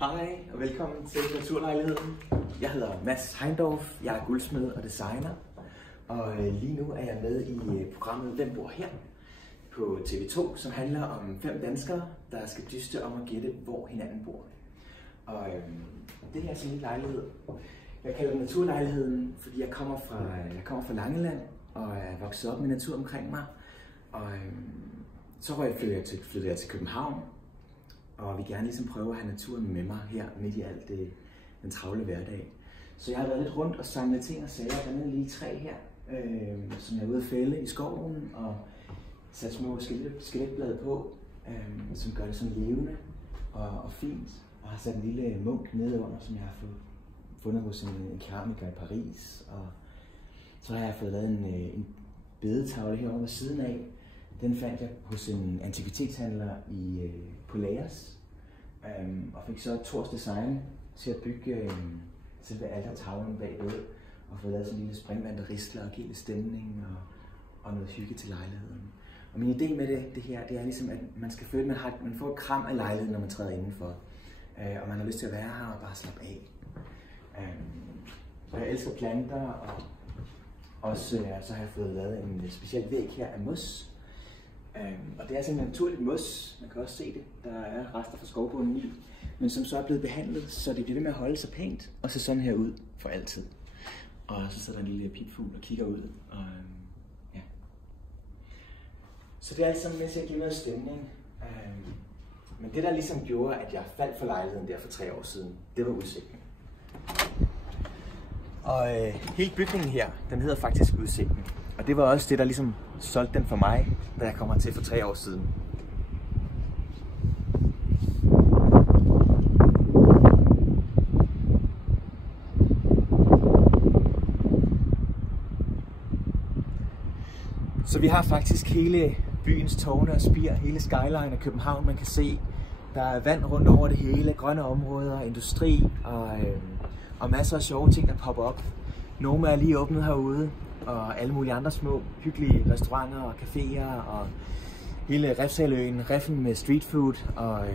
Hej og velkommen til Naturlejligheden. Jeg hedder Mads Heindorf, jeg er guldsmed og designer. Og lige nu er jeg med i programmet Hvem bor her? På TV2, som handler om 5 danskere, der skal dyste om at gætte, hvor hinanden bor. Og det her er sådan en lejlighed. Jeg kalder den Naturlejligheden, fordi jeg kommer fra Langeland og er vokset op med natur omkring mig. Og så flyttede jeg til København. Og vi gerne ligesom prøve at have naturen med mig her midt i alt den travle hverdag. Så jeg har været lidt rundt og samlet ting og sager. Der er en lille træ her, som jeg er ude at fælde i skoven og sat små skeletblade på, som gør det sådan levende og fint. Og har sat en lille munk nede under, som jeg har fundet hos en keramiker i Paris. Og så har jeg fået lavet en bedetavle herovre ved siden af. Den fandt jeg hos en antikvitetshandler på Laos, og fik så Thors Design til at bygge selve altertavlen bagved, og få lavet sådan en lille springvand, der risler og giver lidt stemning og noget hygge til lejligheden. Og min idé med det her, det er ligesom, at man skal føle, at man får et kram af lejligheden, når man træder indenfor, og man har lyst til at være her og bare slappe af. Så jeg elsker planter, og også så har jeg fået lavet en speciel væg her af mos. Og det er sådan en naturligt mos, man kan også se det, der er rester fra skovbunden i, men som så er blevet behandlet, så det bliver ved med at holde sig pænt, og så sådan her ud for altid. Og så sidder der en lille pipfugl og kigger ud, og ja. Så det er alt sammen med til at give noget stemning. Men det der ligesom gjorde, at jeg faldt for lejligheden der for 3 år siden, det var udsigten. Og hele bygningen her, den hedder faktisk Udsigten. Og det var også det, der ligesom solgte den for mig, da jeg kom hertil for 3 år siden. Så vi har faktisk hele byens tårne og spir, hele skyline af København, man kan se. Der er vand rundt over det hele, grønne områder, industri og masser af sjove ting, der popper op. Nogle er lige åbnet herude, og alle mulige andre små, hyggelige restauranter og caféer, og hele Refshaleøen, Reffen med street food, og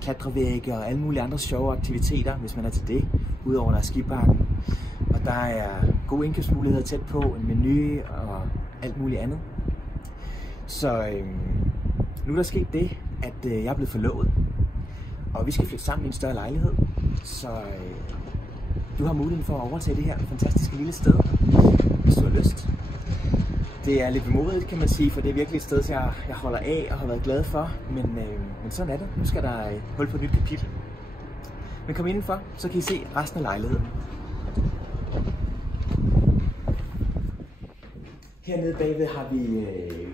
klatrevægge og alle mulige andre sjove aktiviteter, hvis man er til det, udover der er skibakken. Og der er gode indkøbsmuligheder tæt på, en menu og alt muligt andet. Så nu er der sket det, at jeg er blevet forlovet, og vi skal flytte sammen i en større lejlighed, så du har muligheden for at overtage det her fantastiske lille sted, hvis du har lyst. Det er lidt vemodigt, kan man sige, for det er virkelig et sted, jeg holder af og har været glad for, men sådan er det. Nu skal der hul på et nyt kapitel. Men kom indenfor, så kan I se resten af lejligheden. Hernede bagved har vi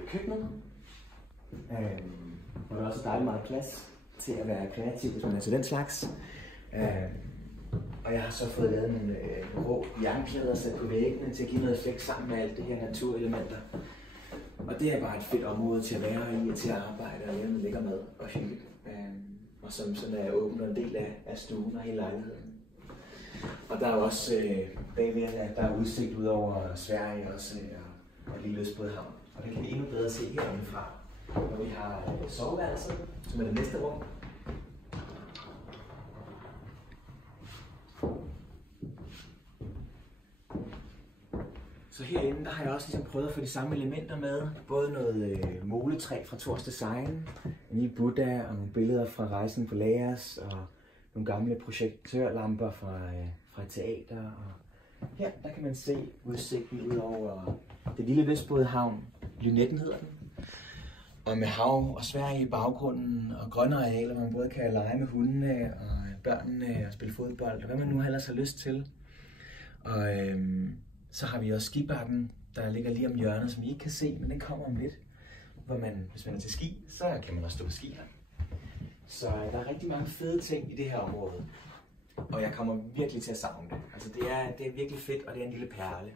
køkkenet, hvor der også er dejligt meget plads til at være kreativ, hvis man er til den slags. Og jeg har så fået lavet nogle rå jernklæder sat på væggene til at give noget effekt sammen med alt det her naturelementer. Og det er bare et fedt område til at være i og til at arbejde og lave noget lækker mad og hygge. Og som sådan er åbent og en del af stuen og hele lejligheden. Og der er også bagved, at der er udsigt ud over Sverige også, og lille Østbådehavn. Og det kan vi endnu bedre se herindefra. Og vi har soveværelset, som er det næste rum. Så herinde der har jeg også ligesom prøvet at få de samme elementer med. Både noget moletræ fra Thors Design, en lille Buddha og nogle billeder fra rejsen på Laos, og nogle gamle projektørlamper fra et teater. Og her der kan man se udsigten ud over det lille Vestbådehavn. Lynetten hedder den. Og med hav og Sverige i baggrunden og grønne arealer, hvor man både kan lege med hundene og børnene og spille fodbold, og hvad man nu ellers har lyst til. Og så har vi også skibakken, der ligger lige om hjørnet, som I ikke kan se, men den kommer om lidt. Hvor hvis man er til ski, så kan man også stå på ski her. Så der er rigtig mange fede ting i det her område. Og jeg kommer virkelig til at savne det. Altså det er virkelig fedt, og det er en lille perle.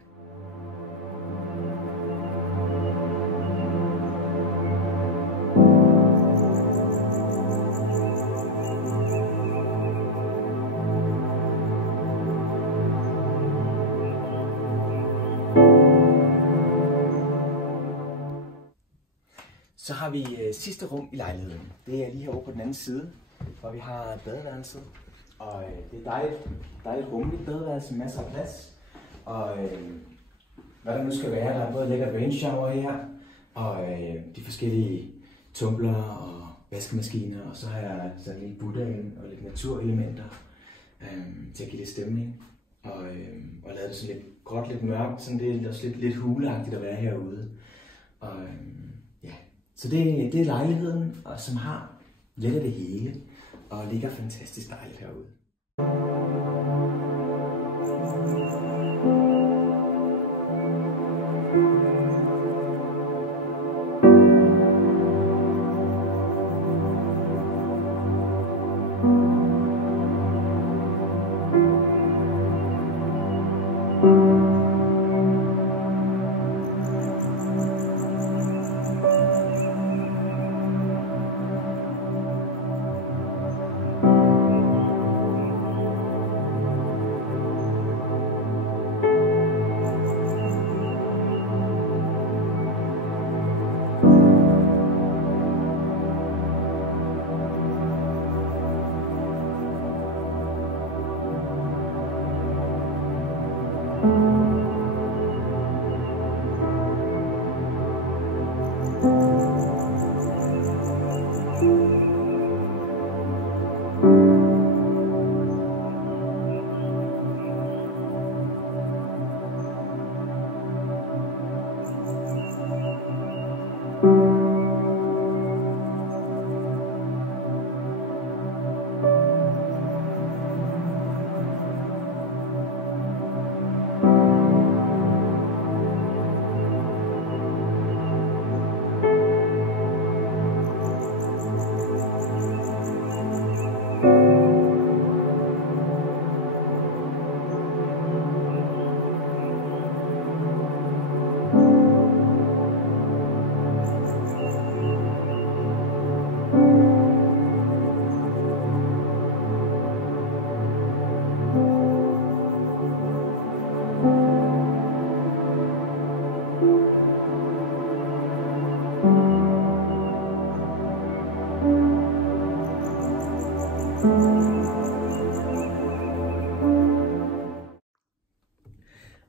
Så har vi sidste rum i lejligheden. Det er lige herovre på den anden side, hvor vi har badeværelset. Og det er dejligt rummeligt badeværelse, masser af plads. Og hvad der nu skal være, der er både lækker rain shower her, og de forskellige tumbler og vaskemaskiner, og så har jeg sådan en lille Buddha og lidt naturelementer til at give lidt stemning. Og lavet det sådan lidt gråt, lidt mørkt, sådan det er også lidt huleagtigt at være herude. Og ja, så det er lejligheden, og som har lidt af det hele, og ligger fantastisk dejligt herude.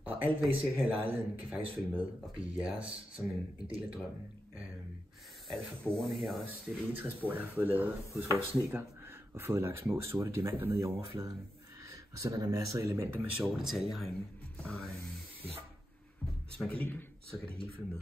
Og alt hvad I ser her i lejligheden kan faktisk følge med og blive jeres som en del af drømmen. Alt fra bordene her også. Det er et egetræsbord, jeg har fået lavet hos vores snedker og fået lagt små sorte diamanter ned i overfladen. Og så er der masser af elementer med sjove detaljer herinde. Og ja, hvis man kan lide det, så kan det hele følge med.